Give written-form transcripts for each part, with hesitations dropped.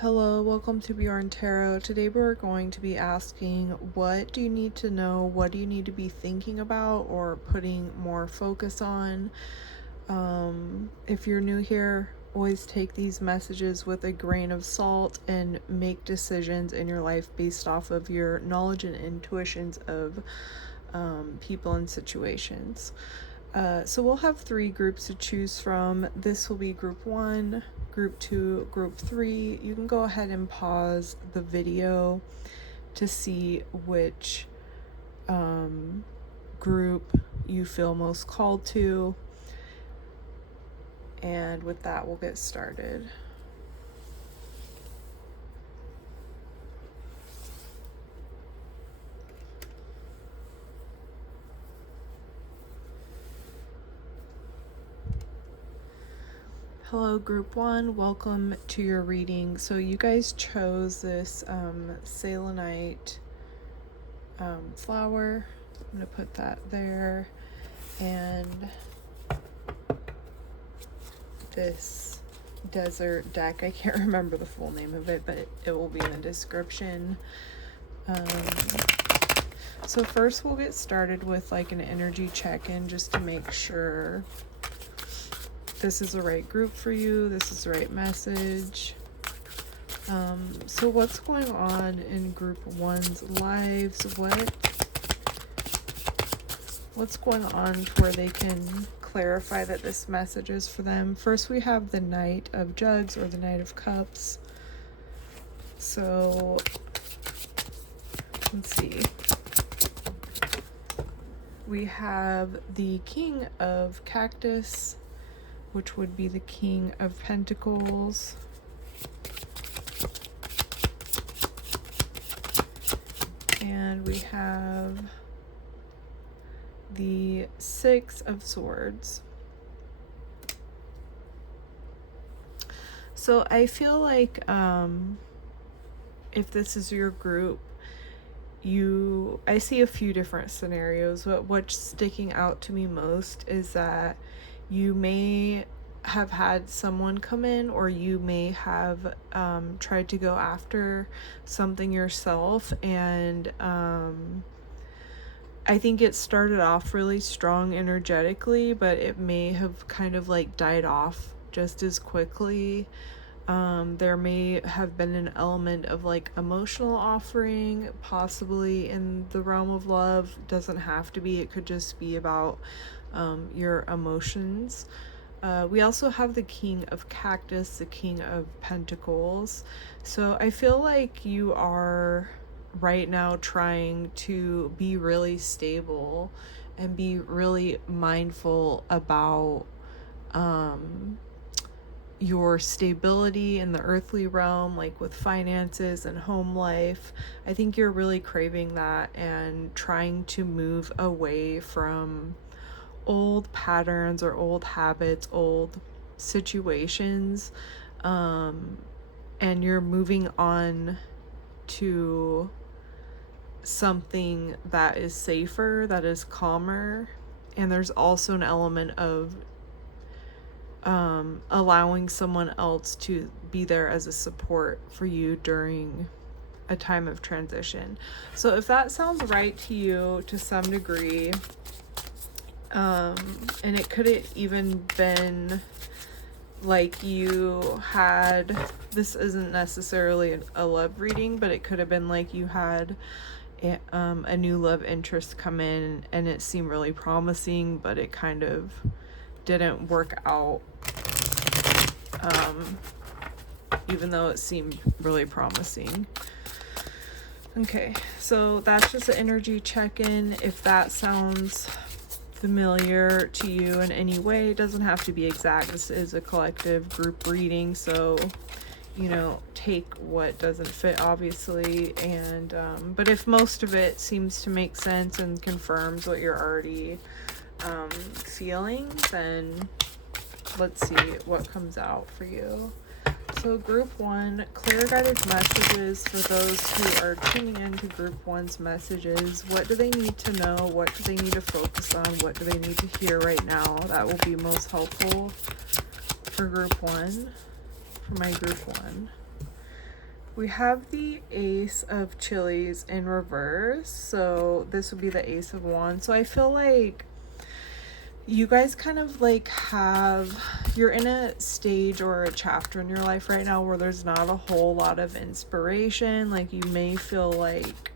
Hello, welcome to Bjorn Tarot. Today we're going to be asking, what do you need to know? What do you need to be thinking about or putting more focus on? If you're new here, always take these messages with a grain of salt and make decisions in your life based off of your knowledge and intuitions of people and situations. So we'll have 3 groups to choose from. This will be group 1, group 2, group 3. You can go ahead and pause the video to see which group you feel most called to. And with that, we'll get started. Hello, group 1. Welcome to your reading. So you guys chose this selenite flower. I'm going to put that there. And this desert deck, I can't remember the full name of it, but it will be in the description. So first we'll get started with like an energy check-in just to make sure this is the right group for you, this is the right message. So what's going on in group 1's lives? What's going on to where they can clarify that this message is for them? First we have the Knight of Jugs or the Knight of Cups. So let's see. We have the King of Cactus, which would be the King of Pentacles. And we have the Six of Swords. So I feel like if this is your group, I see a few different scenarios, but what's sticking out to me most is that you may have had someone come in, or you may have tried to go after something yourself, and I think it started off really strong energetically, but it may have kind of like died off just as quickly. There may have been an element of like emotional offering, possibly in the realm of love. Doesn't have to be, it could just be about your emotions. We also have the King of Cactus, the King of Pentacles. So I feel like you are right now trying to be really stable and be really mindful about your stability in the earthly realm, like with finances and home life. I think you're really craving that and trying to move away from old patterns or old habits, old situations, and you're moving on to something that is safer, that is calmer. And there's also an element of allowing someone else to be there as a support for you during a time of transition. So if that sounds right to you to some degree, and it could have even been like you had, this isn't necessarily a love reading, but it could have been like you had a new love interest come in and it seemed really promising, but it kind of didn't work out, even though it seemed really promising. Okay, so that's just an energy check-in. If that sounds familiar to you in any way, it doesn't have to be exact. This is a collective group reading, so take what doesn't fit, obviously. And but if most of it seems to make sense and confirms what you're already feeling, then let's see what comes out for you. So group 1, clear guided messages for those who are tuning into group 1's messages. What do they need to know? What do they need to focus on? What do they need to hear right now? That will be most helpful for group 1, for my group 1. we have the Ace of Chilies in reverse. So this would be the Ace of Wands. So I feel like you guys kind of like you're in a stage or a chapter in your life right now where there's not a whole lot of inspiration. Like you may feel like,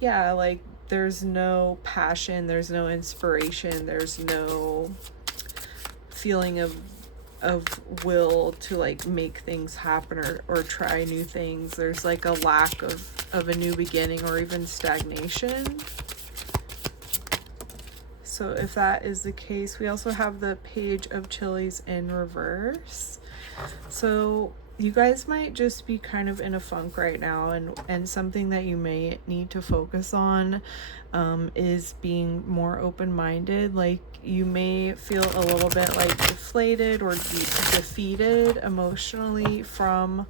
yeah, like there's no passion, there's no inspiration, there's no feeling of will to like make things happen or try new things. There's like a lack of a new beginning or even stagnation. So if that is the case, we also have the Page of Chilies in reverse. So you guys might just be kind of in a funk right now, and something that you may need to focus on is being more open-minded. Like you may feel a little bit like deflated or defeated emotionally from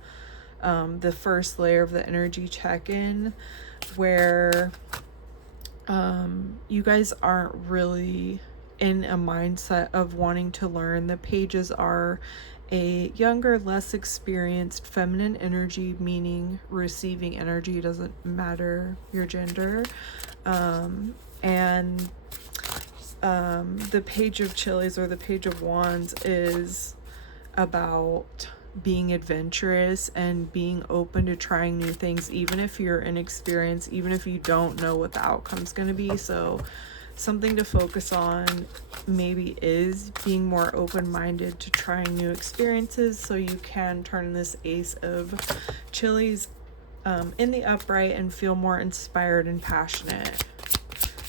the first layer of the energy check-in, where you guys aren't really in a mindset of wanting to learn. The pages are a younger, less experienced feminine energy, meaning receiving energy, doesn't matter your gender. And the Page of Chilies or the Page of Wands is about being adventurous and being open to trying new things, even if you're inexperienced, even if you don't know what the outcome's going to be. So something to focus on maybe is being more open-minded to trying new experiences, so you can turn this Ace of Chilies in the upright and feel more inspired and passionate.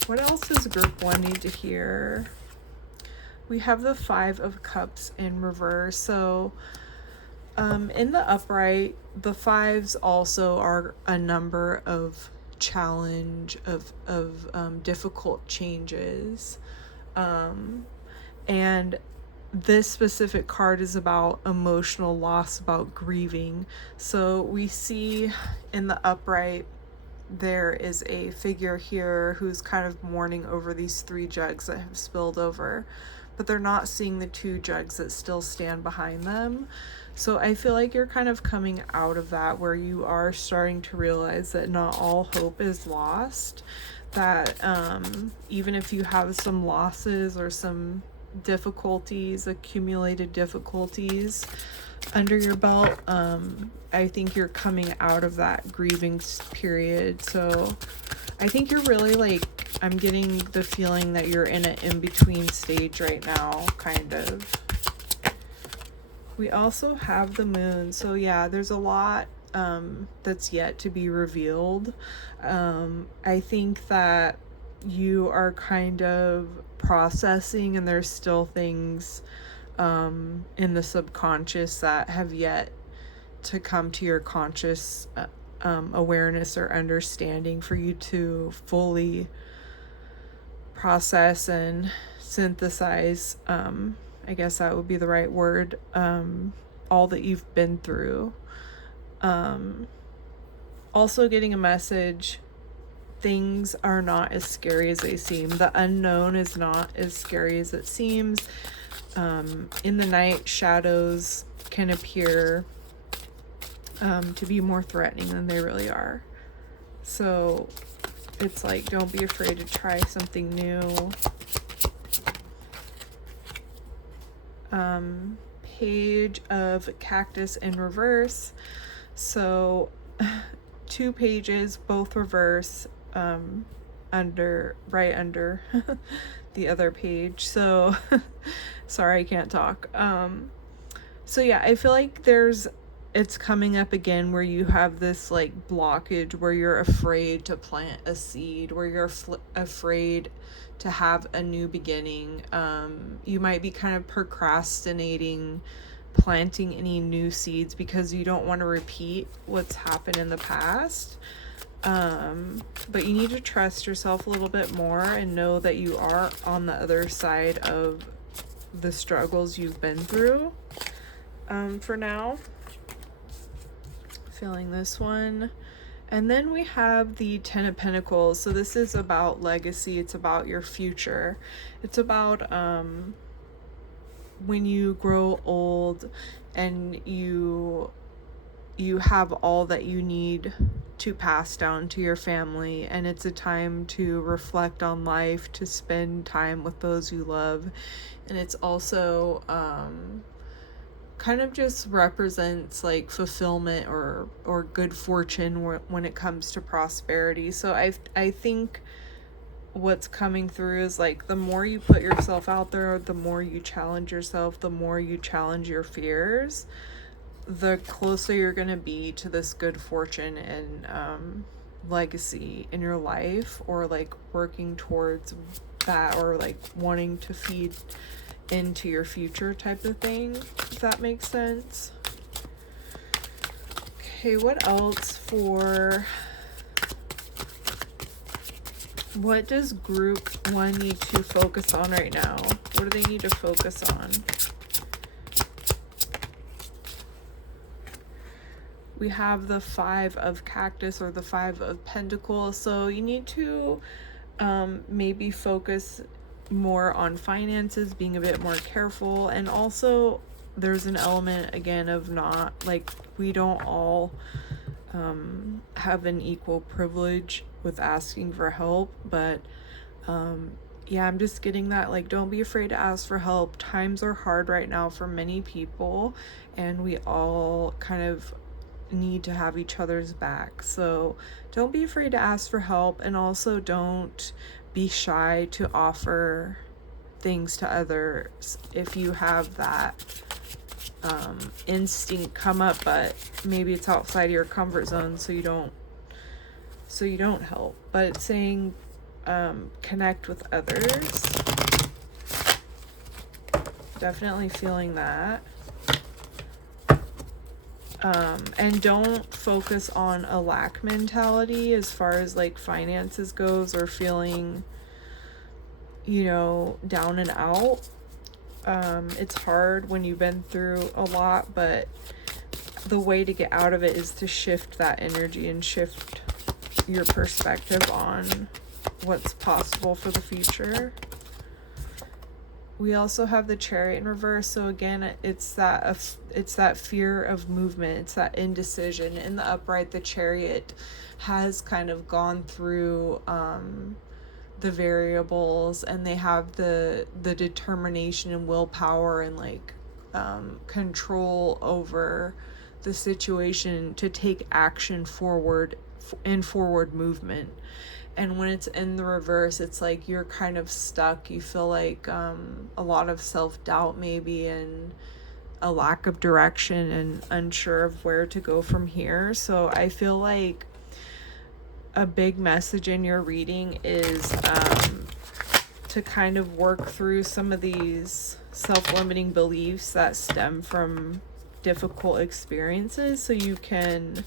What else does group 1 need to hear? We have the Five of Cups in reverse. So in the upright, the fives also are a number of challenge of difficult changes, and this specific card is about emotional loss, about grieving. So we see in the upright there is a figure here who's kind of mourning over these 3 jugs that have spilled over, but they're not seeing the 2 jugs that still stand behind them. So I feel like you're kind of coming out of that, where you are starting to realize that not all hope is lost, that even if you have some losses or some difficulties, accumulated difficulties under your belt, I think you're coming out of that grieving period. So I think you're really like, I'm getting the feeling that you're in an in-between stage right now, kind of. We also have the moon. So yeah, there's a lot that's yet to be revealed. I think that you are kind of processing, and there's still things in the subconscious that have yet to come to your conscious awareness or understanding for you to fully process and synthesize, I guess that would be the right word, all that you've been through. Also getting a message, things are not as scary as they seem. The unknown is not as scary as it seems. In the night, shadows can appear to be more threatening than they really are. So it's like, don't be afraid to try something new. Page of Cactus in reverse. So 2 pages, both reverse, right under the other page. So sorry, I can't talk. So yeah, I feel like it's coming up again where you have this like blockage, where you're afraid to plant a seed, where you're afraid to have a new beginning. You might be kind of procrastinating planting any new seeds because you don't want to repeat what's happened in the past. But you need to trust yourself a little bit more and know that you are on the other side of the struggles you've been through. For now, feeling this one. And then we have the Ten of Pentacles. So this is about legacy. It's about your future. It's about when you grow old and you you have all that you need to pass down to your family, and it's a time to reflect on life, to spend time with those you love. And it's also kind of just represents like fulfillment or good fortune when it comes to prosperity. So I think what's coming through is like the more you put yourself out there, the more you challenge yourself, the more you challenge your fears, the closer you're going to be to this good fortune and legacy in your life, or like working towards that, or like wanting to feed into your future type of thing, if that makes sense. Okay, what else what does group 1 need to focus on right now? What do they need to focus on? We have the 5 of cactus, or the 5 of pentacles. So you need to maybe focus more on finances, being a bit more careful. And also there's an element again of not like, we don't all have an equal privilege with asking for help, but yeah, I'm just getting that, like, don't be afraid to ask for help. Times are hard right now for many people, and we all kind of need to have each other's back. So don't be afraid to ask for help, and also don't be shy to offer things to others if you have that instinct come up, but maybe it's outside of your comfort zone, so you don't help. But it's saying connect with others. Definitely feeling that. And don't focus on a lack mentality as far as like finances goes, or feeling, down and out. It's hard when you've been through a lot, but the way to get out of it is to shift that energy and shift your perspective on what's possible for the future. We also have the Chariot in reverse. So again, it's that fear of movement. It's that indecision. In the upright, the Chariot has kind of gone through the variables, and they have the determination and willpower and like control over the situation to take action forward in forward movement. And when it's in the reverse, it's like you're kind of stuck. You feel like a lot of self-doubt maybe, and a lack of direction, and unsure of where to go from here. So I feel like a big message in your reading is to kind of work through some of these self-limiting beliefs that stem from difficult experiences, so you can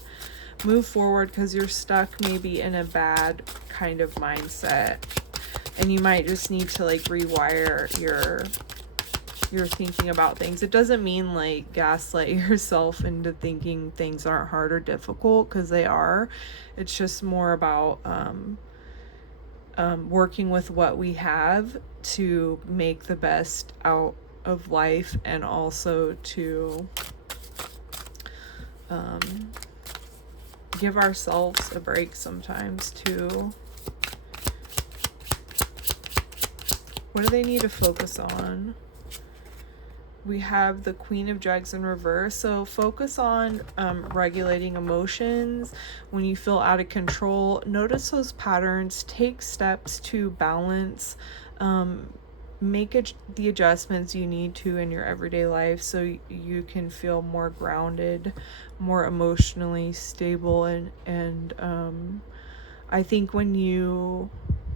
move forward, because you're stuck maybe in a bad kind of mindset, and you might just need to like rewire your thinking about things. It doesn't mean like gaslight yourself into thinking things aren't hard or difficult, because they are. It's just more about working with what we have to make the best out of life, and also to give ourselves a break sometimes too. What do they need to focus on? We have the Queen of Jugs in reverse. So focus on regulating emotions. When you feel out of control, notice those patterns, take steps to balance, make the adjustments you need to in your everyday life, so you can feel more grounded, more emotionally stable. And I think when you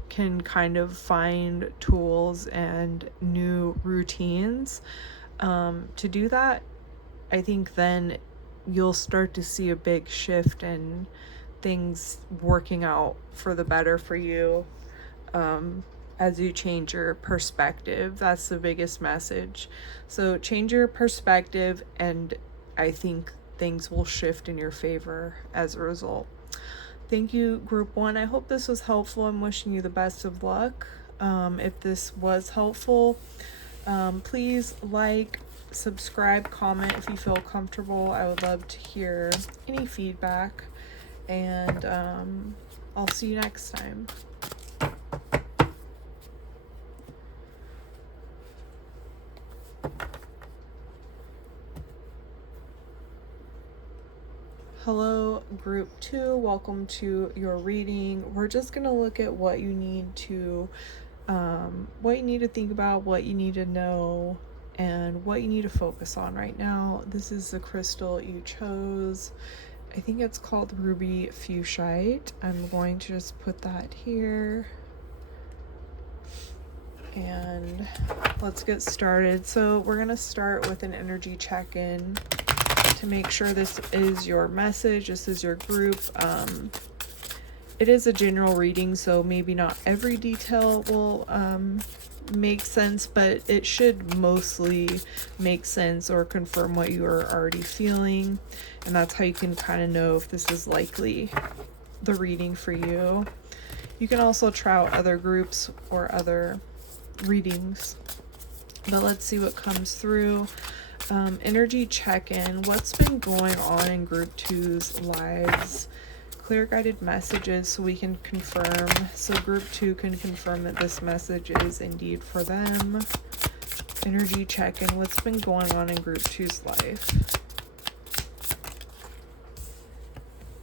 can kind of find tools and new routines to do that, I think then you'll start to see a big shift and things working out for the better for you as you change your perspective. That's the biggest message. So change your perspective, and I think things will shift in your favor as a result. Thank you, Group 1. I hope this was helpful. I'm wishing you the best of luck. If this was helpful, please like, subscribe, comment if you feel comfortable. I would love to hear any feedback, and I'll see you next time. Hello, group 2. Welcome to your reading. We're just going to look at what you need to think about, what you need to know, and what you need to focus on right now. This is the crystal you chose. I think it's called Ruby Fuchsite. I'm going to just put that here. And let's get started. So we're going to start with an energy check-in to make sure this is your message, this is your group. It is a general reading, so maybe not every detail will make sense, but it should mostly make sense or confirm what you are already feeling, and that's how you can kind of know if this is likely the reading for you. You can also try out other groups or other readings, but let's see what comes through. Energy check-in. What's been going on in group 2's lives? Clear guided messages, so we can confirm. So group 2 can confirm that this message is indeed for them. Energy check-in. What's been going on in group 2's life?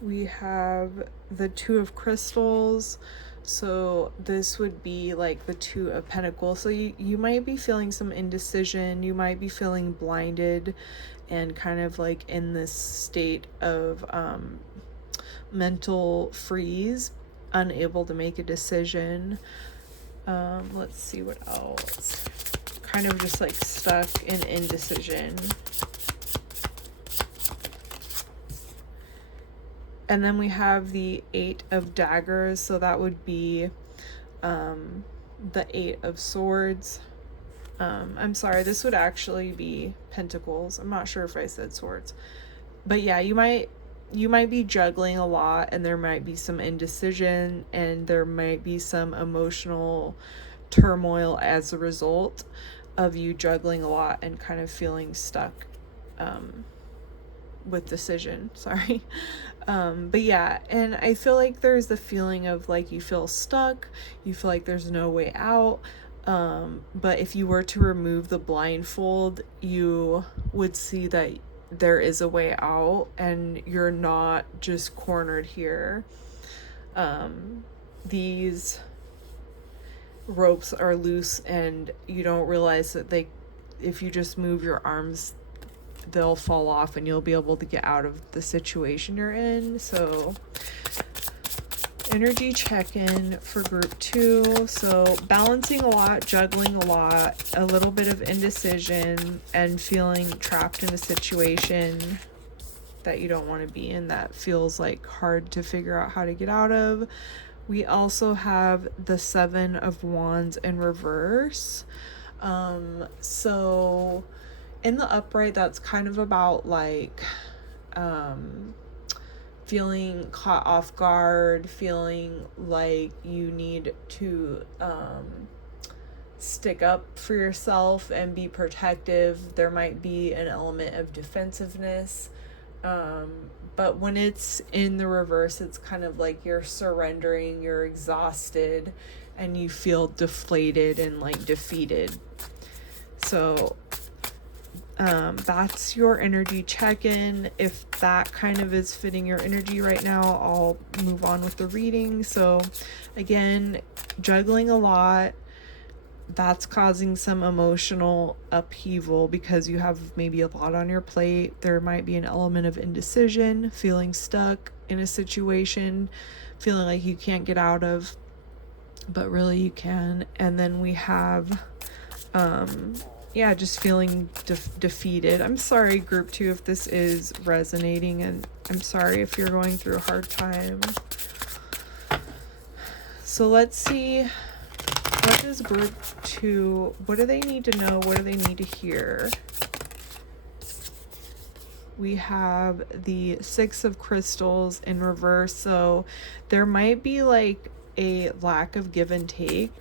We have the 2 of crystals. So this would be like the 2 of pentacles. So you might be feeling some indecision. You might be feeling blinded and kind of like in this state of mental freeze, unable to make a decision. Let's see what else. Kind of just like stuck in indecision. And then we have the 8 of daggers, so that would be the 8 of swords. I'm sorry, this would actually be pentacles. I'm not sure if I said swords. But yeah, you might be juggling a lot, and there might be some indecision, and there might be some emotional turmoil as a result of you juggling a lot and kind of feeling stuck with decision. Sorry. But yeah, and I feel like there's the feeling of like you feel stuck, you feel like there's no way out. But if you were to remove the blindfold, you would see that there is a way out and you're not just cornered here. These ropes are loose and you don't realize that if you just move your arms, they'll fall off and you'll be able to get out of the situation you're in. So energy check-in for group 2. So balancing a lot, juggling a lot, a little bit of indecision, and feeling trapped in a situation that you don't want to be in, that feels like hard to figure out how to get out of. We also have the 7 of Wands in reverse. So in the upright, that's kind of about like feeling caught off guard, feeling like you need to stick up for yourself and be protective. There might be an element of defensiveness. But when it's in the reverse, it's kind of like you're surrendering, you're exhausted, and you feel deflated and like defeated. So that's your energy check-in. If that kind of is fitting your energy right now, I'll move on with the reading. So again, juggling a lot, that's causing some emotional upheaval because you have maybe a lot on your plate. There might be an element of indecision, feeling stuck in a situation, feeling like you can't get out of, but really you can. And then we have just feeling defeated. I'm sorry, group 2, if this is resonating, and I'm sorry if you're going through a hard time. So let's see, what does group 2, what do they need to know? What do they need to hear? We have the 6 of crystals in reverse, so there might be like a lack of give and take.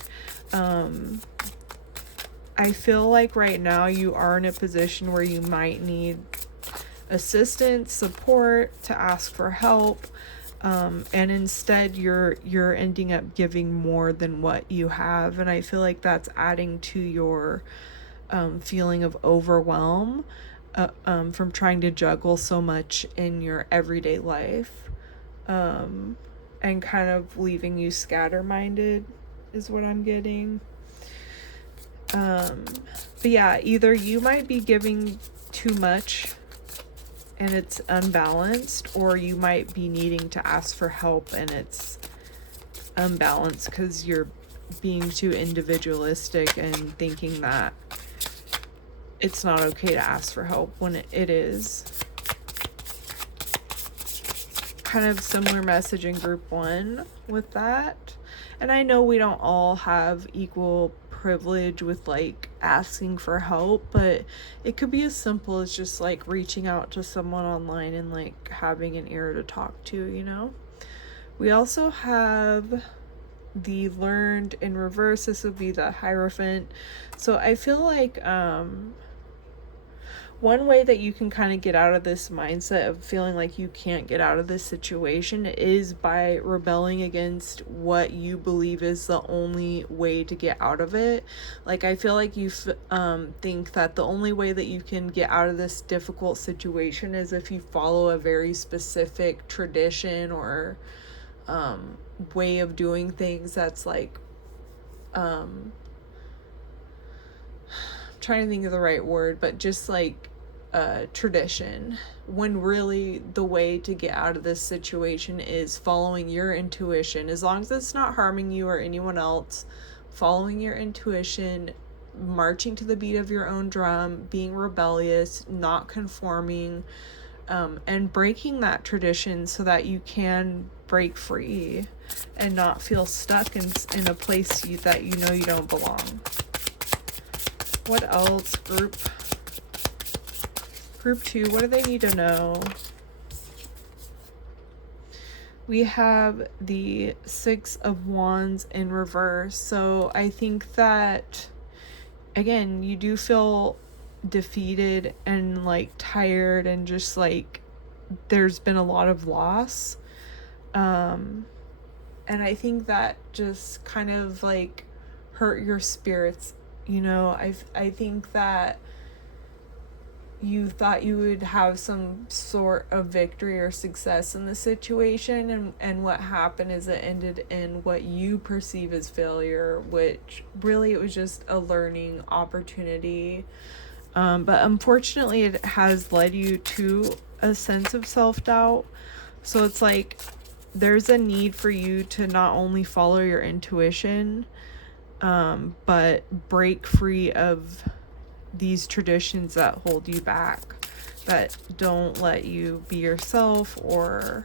I feel like right now you are in a position where you might need assistance, support, to ask for help, and instead you're ending up giving more than what you have, and I feel like that's adding to your feeling of overwhelm from trying to juggle so much in your everyday life, and kind of leaving you scatter-minded is what I'm getting. But yeah, either you might be giving too much and it's unbalanced, or you might be needing to ask for help and it's unbalanced because you're being too individualistic and thinking that it's not okay to ask for help when it is. Kind of similar message in group 1 with that. And I know we don't all have equal privilege with like asking for help, but it could be as simple as just like reaching out to someone online and like having an ear to talk to, you know. We also have the learned in reverse. This would be the Hierophant. So I feel like one way that you can kind of get out of this mindset of feeling like you can't get out of this situation is by rebelling against what you believe is the only way to get out of it. Like, I feel like you think that the only way that you can get out of this difficult situation is if you follow a very specific tradition or way of doing things that's like trying to think of the right word, but just like tradition, when really the way to get out of this situation is following your intuition. As long as it's not harming you or anyone else, following your intuition, marching to the beat of your own drum, being rebellious, not conforming, and breaking that tradition so that you can break free and not feel stuck in a place that you know you don't belong. What else? Group 2, what do they need to know? We have the 6 of Wands in reverse. So I think that, again, you do feel defeated and like tired and just like there's been a lot of loss. And I think that just kind of like hurt your spirits. You know, I think that you thought you would have some sort of victory or success in the situation, and what happened is it ended in what you perceive as failure, which really it was just a learning opportunity. But unfortunately it has led you to a sense of self-doubt. So it's like there's a need for you to not only follow your intuition, but break free of these traditions that hold you back, that don't let you be yourself, or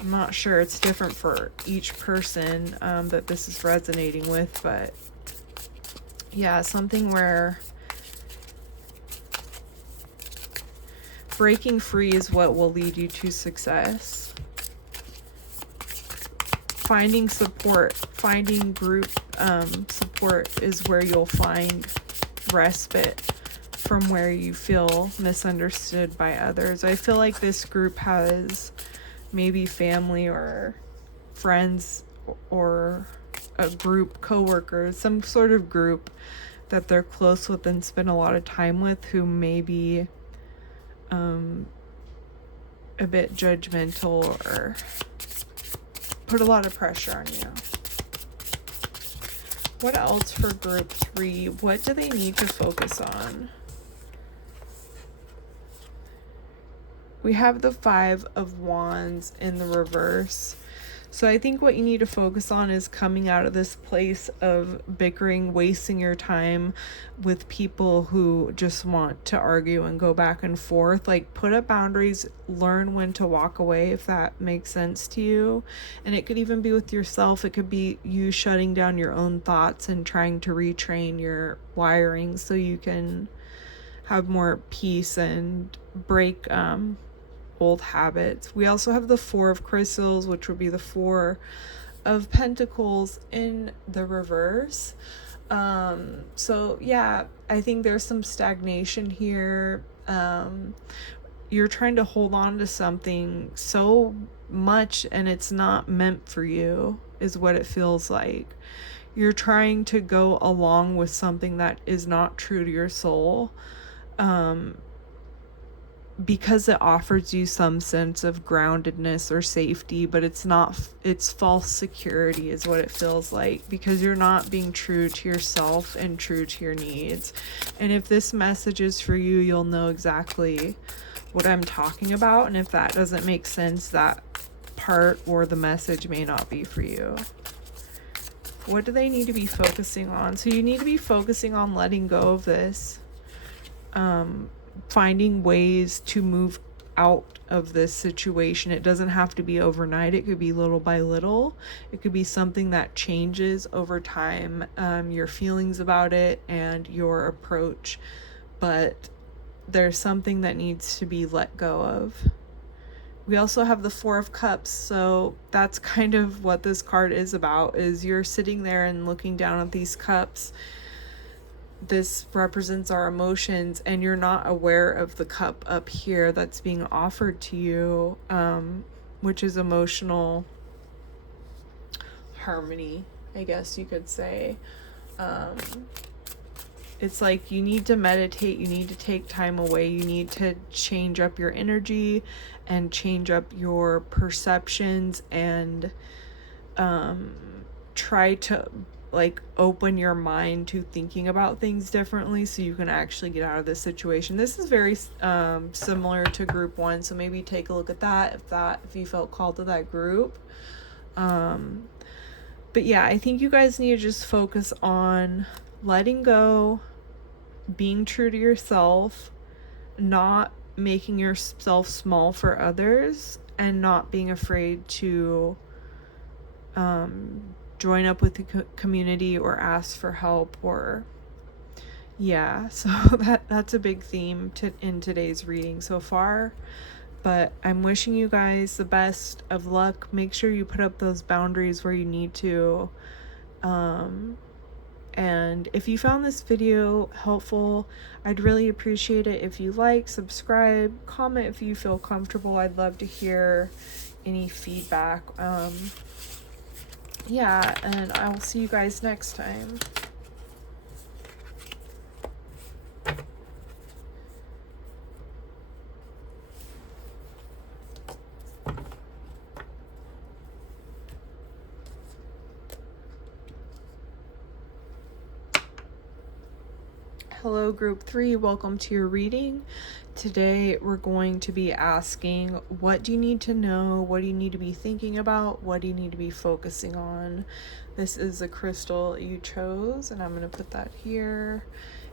I'm not sure, it's different for each person that this is resonating with, but yeah, something where breaking free is what will lead you to success. Finding support, finding group support is where you'll find respite from where you feel misunderstood by others. I feel like this group has maybe family or friends or a group, coworkers, some sort of group that they're close with and spend a lot of time with, who may be a bit judgmental or put a lot of pressure on you. What else for group 3? What do they need to focus on? We have the 5 of Wands in the reverse. So I think what you need to focus on is coming out of this place of bickering, wasting your time with people who just want to argue and go back and forth. Like, put up boundaries, learn when to walk away if that makes sense to you. And it could even be with yourself. It could be you shutting down your own thoughts and trying to retrain your wiring so you can have more peace and break old habits. We also have the 4 of Crystals, which would be the 4 of Pentacles in the reverse. So yeah, I think there's some stagnation here. You're trying to hold on to something so much and it's not meant for you, is what it feels like. You're trying to go along with something that is not true to your soul, because it offers you some sense of groundedness or safety, but it's not, it's false security is what it feels like, because you're not being true to yourself and true to your needs. And if this message is for you, you'll know exactly what I'm talking about. And if that doesn't make sense, that part or the message may not be for you. What do they need to be focusing on? So you need to be focusing on letting go of this, finding ways to move out of this situation. It doesn't have to be overnight. It could be little by little. It could be something that changes over time, your feelings about it and your approach. But there's something that needs to be let go of. We also have the Four of Cups, so that's kind of what this card is about, is you're sitting there and looking down at these cups. This represents our emotions, and you're not aware of the cup up here that's being offered to you, which is emotional harmony, I guess you could say. It's like you need to meditate, you need to take time away, you need to change up your energy and change up your perceptions, and try to like open your mind to thinking about things differently so you can actually get out of this situation. This is very similar to group 1, so maybe take a look at that if you felt called to that group. But yeah, I think you guys need to just focus on letting go, being true to yourself, not making yourself small for others, and not being afraid to join up with the community or ask for help. Or yeah, so that's a big theme in today's reading so far. But I'm wishing you guys the best of luck. Make sure you put up those boundaries where you need to. And if you found this video helpful, I'd really appreciate it if you like, subscribe, comment if you feel comfortable. I'd love to hear any feedback. Yeah, and I will see you guys next time. Hello, group 3, welcome to your reading. Today we're going to be asking, what do you need to know? What do you need to be thinking about? What do you need to be focusing on? This is the crystal you chose, and I'm going to put that here,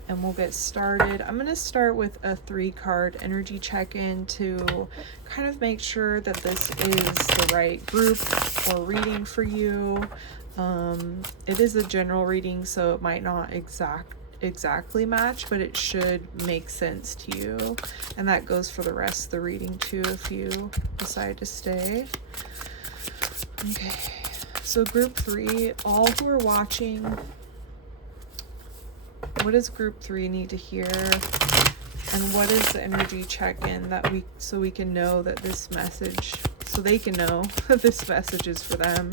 and we'll get started. I'm going to start with a 3-card energy check-in to kind of make sure that this is the right group or reading for you. It is a general reading, so it might not exactly match, but it should make sense to you, and that goes for the rest of the reading too if you decide to stay. Okay, so group 3, all who are watching, what does group 3 need to hear, and what is the energy check-in that so we can know that this message, so they can know that this message is for them?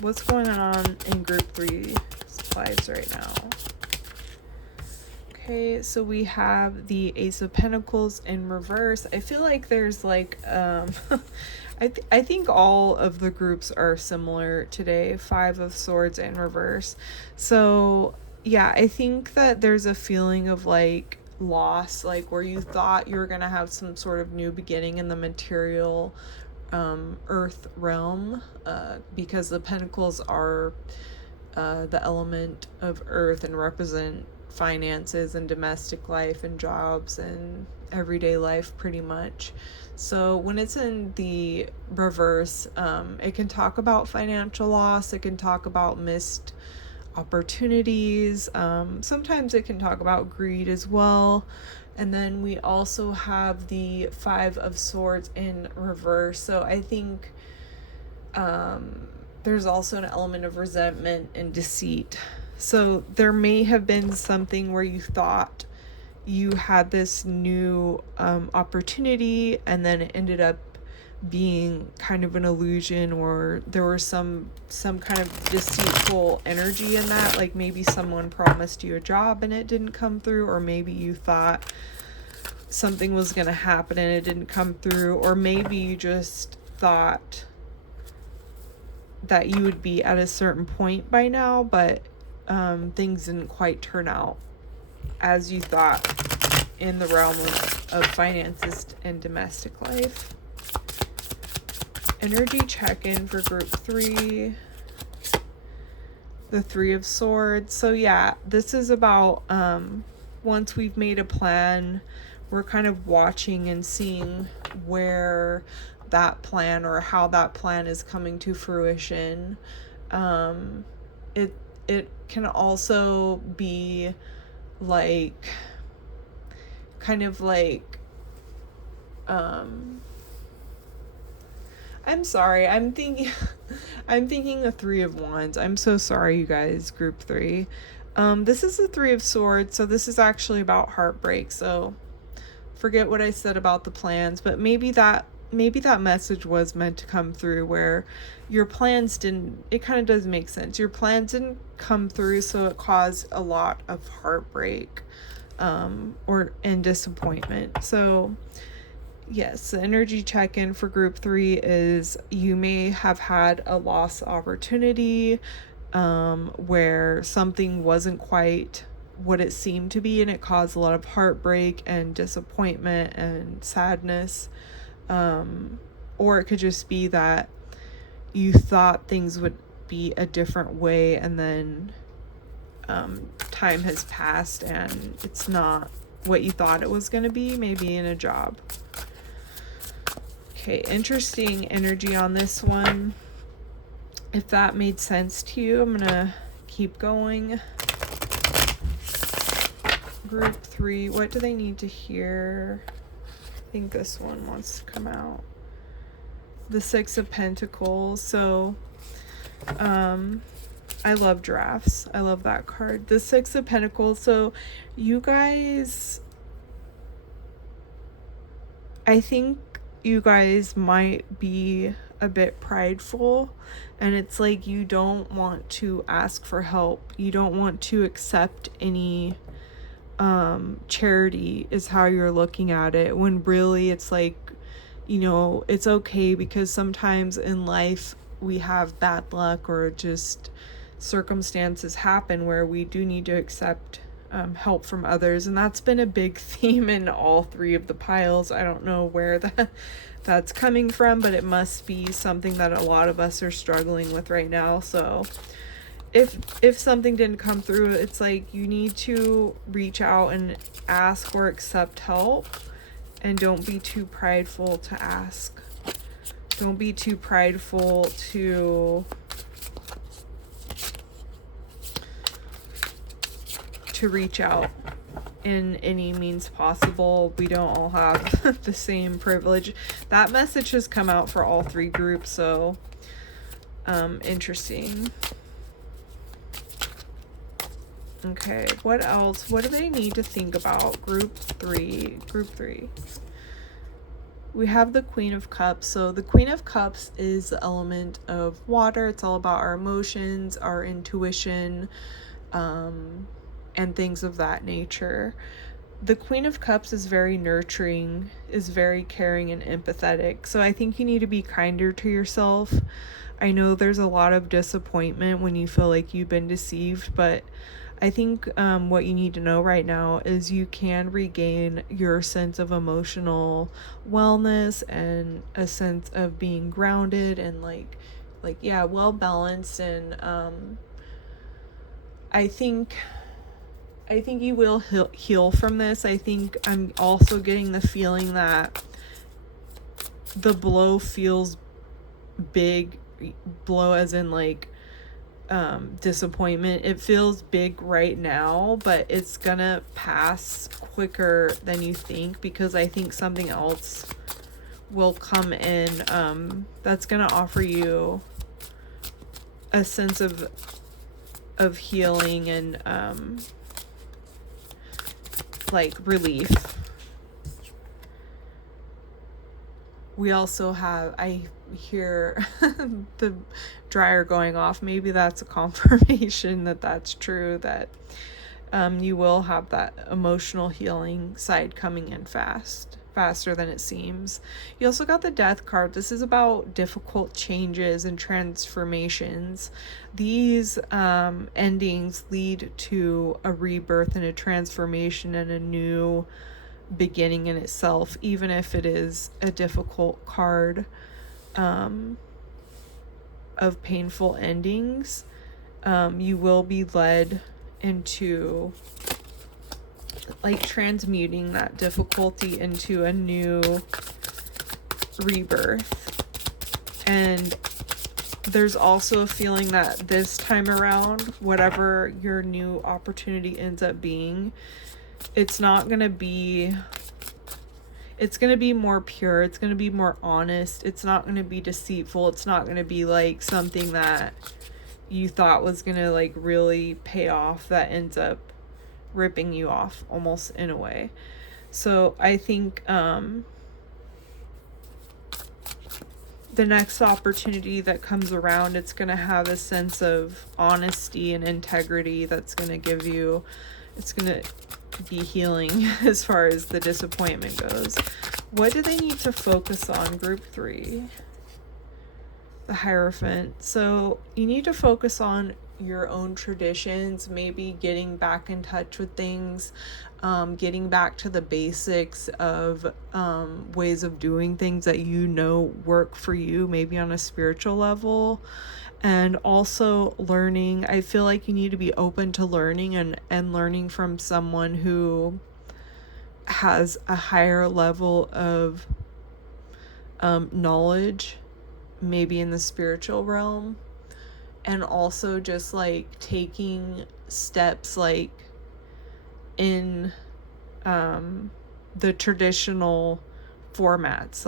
What's going on in group 3's lives right now? Okay, so we have the Ace of Pentacles in reverse. I feel like there's like, I think all of the groups are similar today. 5 of Swords in reverse. So yeah, I think that there's a feeling of like loss, like where you thought you were going to have some sort of new beginning in the material earth realm, because the pentacles are the element of earth and represent finances and domestic life and jobs and everyday life pretty much. So when it's in the reverse, it can talk about financial loss, it can talk about missed opportunities, sometimes it can talk about greed as well. And then we also have the 5 of Swords in reverse. So I think there's also an element of resentment and deceit. So there may have been something where you thought you had this new opportunity, and then it ended up being kind of an illusion, or there was some kind of deceitful energy in that. Like maybe someone promised you a job and it didn't come through, or maybe you thought something was going to happen and it didn't come through, or maybe you just thought that you would be at a certain point by now, but things didn't quite turn out as you thought in the realm of finances and domestic life. Energy check-in for group 3. The 3 of Swords. So yeah, this is about once we've made a plan, we're kind of watching and seeing where that plan or how that plan is coming to fruition. It can also be like kind of like I'm sorry, I'm thinking the 3 of Wands. I'm so sorry, you guys, group 3. This is the 3 of Swords, so this is actually about heartbreak. So forget what I said about the plans, but maybe that message was meant to come through, where your plans didn't. It kind of does make sense. Your plans didn't come through, so it caused a lot of heartbreak and disappointment. So yes, the energy check-in for group 3 is you may have had a lost opportunity where something wasn't quite what it seemed to be, and it caused a lot of heartbreak and disappointment and sadness. Or it could just be that you thought things would be a different way, and then time has passed and it's not what you thought it was going to be, maybe in a job. Okay, interesting energy on this one. If that made sense to you, I'm gonna keep going. Group 3, what do they need to hear? I think this one wants to come out. The 6 of Pentacles. So I love drafts. I love that card. The 6 of Pentacles. So you guys, I think you guys might be a bit prideful, and it's like you don't want to ask for help. You don't want to accept any charity is how you're looking at it, when really it's like, you know, it's okay, because sometimes in life we have bad luck or just circumstances happen where we do need to accept help from others, and that's been a big theme in all 3 of the piles. I don't know where that's coming from, but it must be something that a lot of us are struggling with right now. So if something didn't come through, it's like you need to reach out and ask or accept help, and don't be too prideful to ask. Don't be too prideful to reach out in any means possible. We don't all have the same privilege. That message has come out for all 3 groups, so interesting. Okay, what else? What do they need to think about? Group 3. We have the Queen of Cups. So the Queen of Cups is the element of water. It's all about our emotions, our intuition, and things of that nature. The Queen of Cups is very nurturing, is very caring and empathetic. So I think you need to be kinder to yourself. I know there's a lot of disappointment when you feel like you've been deceived, but I think what you need to know right now is you can regain your sense of emotional wellness and a sense of being grounded and yeah, well balanced. And I think you will heal from this. I think I'm also getting the feeling that the blow feels big. Blow as in like disappointment. It feels big right now, but it's gonna pass quicker than you think, because I think something else will come in that's gonna offer you a sense of of healing and like relief. We also have, I hear the dryer going off. Maybe that's a confirmation that that's true, that you will have that emotional healing side coming in faster than it seems. You also got the Death card. This is about difficult changes and transformations. These endings lead to a rebirth and a transformation and a new beginning in itself, even if it is a difficult card of painful endings. You will be led into like transmuting that difficulty into a new rebirth. And there's also a feeling that this time around, whatever your new opportunity ends up being, it's going to be more pure. It's going to be more honest. It's not going to be deceitful. It's not going to be like something that you thought was going to like really pay off that ends up ripping you off almost in a way. So I think the next opportunity that comes around, it's going to have a sense of honesty and integrity that's going to give you, it's going to be healing as far as the disappointment goes. What do they need to focus on, group 3? The Hierophant. So you need to focus on your own traditions, maybe getting back in touch with things, getting back to the basics of ways of doing things that you know work for you, maybe on a spiritual level. And also learning. I feel like you need to be open to learning and learning from someone who has a higher level of knowledge, maybe in the spiritual realm. And also just like taking steps like in the traditional formats,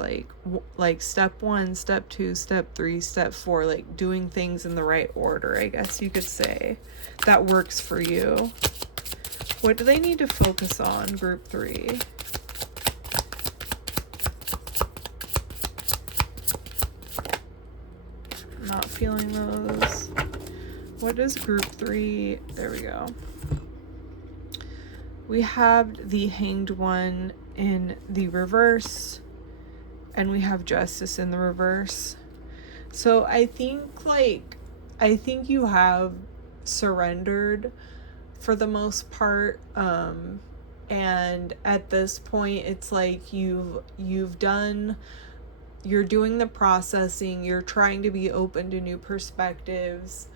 like step 1, step 2, step 3, step 4, like doing things in the right order, I guess you could say, that works for you. What do they need to focus on, group 3? Not feeling those. What is group 3? There we go. We have the Hanged One in the reverse, and we have Justice in the reverse. So I think you have surrendered for the most part, and at this point it's like you're doing the processing, you're trying to be open to new perspectives,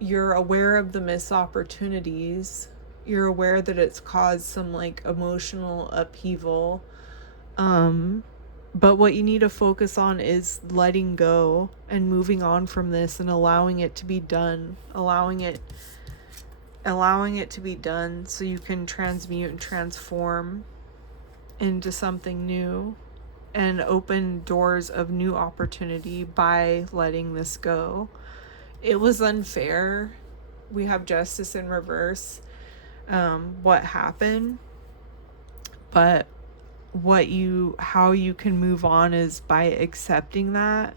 you're aware of the missed opportunities, you're aware that it's caused some like emotional upheaval, but what you need to focus on is letting go and moving on from this and allowing it to be done, allowing it to be done so you can transmute and transform into something new and open doors of new opportunity by letting this go. It was unfair. We have Justice in reverse. What happened? But how you can move on is by accepting that,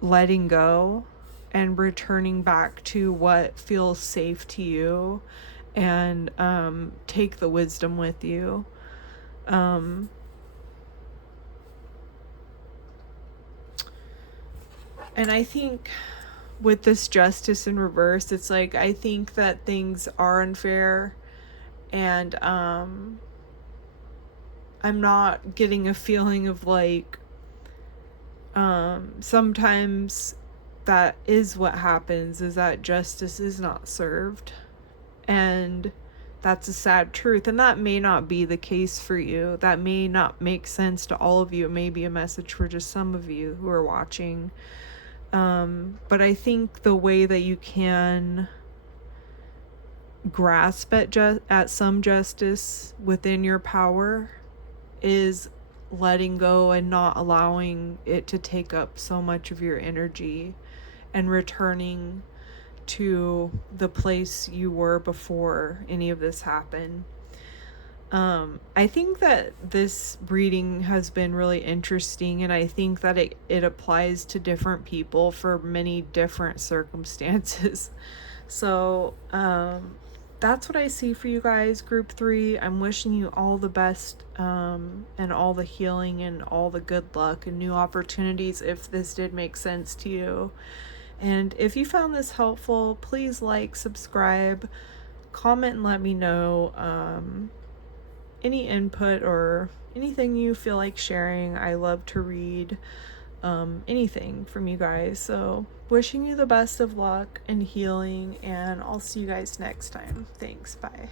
letting go, and returning back to what feels safe to you, and take the wisdom with you. And I think with this Justice in reverse, it's like, I think that things are unfair, and I'm not getting a feeling of like, sometimes that is what happens, is that justice is not served, and that's a sad truth. And that may not be the case for you. That may not make sense to all of you. It may be a message for just some of you who are watching. But I think the way that you can grasp at some justice within your power is letting go and not allowing it to take up so much of your energy, and returning to the place you were before any of this happened. I think that this reading has been really interesting, and I think that it applies to different people for many different circumstances. So, that's what I see for you guys, group 3. I'm wishing you all the best, and all the healing and all the good luck and new opportunities if this did make sense to you. And if you found this helpful, please like, subscribe, comment, and let me know any input or anything you feel like sharing. I love to read anything from you guys. So wishing you the best of luck and healing, and I'll see you guys next time. Thanks. Bye.